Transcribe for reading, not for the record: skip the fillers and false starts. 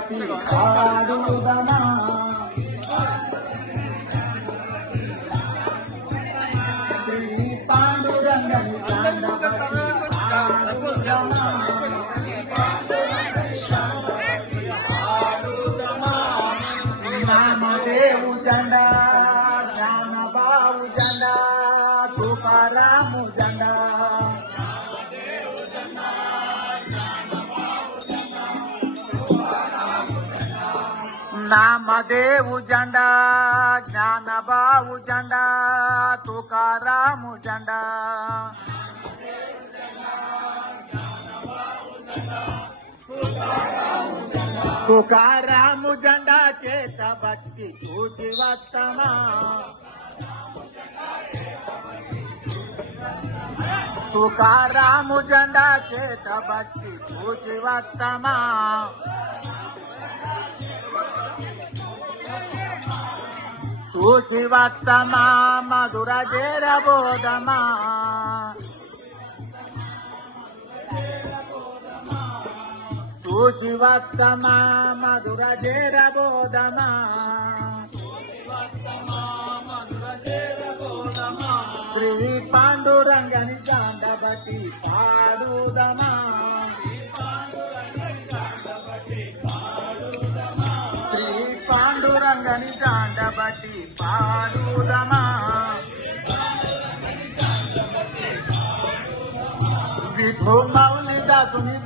బట్టి పాడుదమా శ్రీ పాండురంగని దండ బట్టి పాడుదమా నామదేవు జెండా జ్ఞానబావు జెండా తుకారాము జెండా నామదేవు జెండా జ్ఞానబావు జెండా తుకారాము జెండా తుకారాము జెండా చేత బట్టి చూచి వస్తమా తుకారాము జెండా చేత బట్టి చూచి వస్తమా చూచి వస్తమా మధుర చేరబోదమా చూచి వస్తమా మధుర చేరబోదమా శ్రీ పాండురంగని దండ బట్టి పాడుదమా శ్రీ పాండురంగని దండ బట్టి పాడుదమా విభు మౌలి దాసుని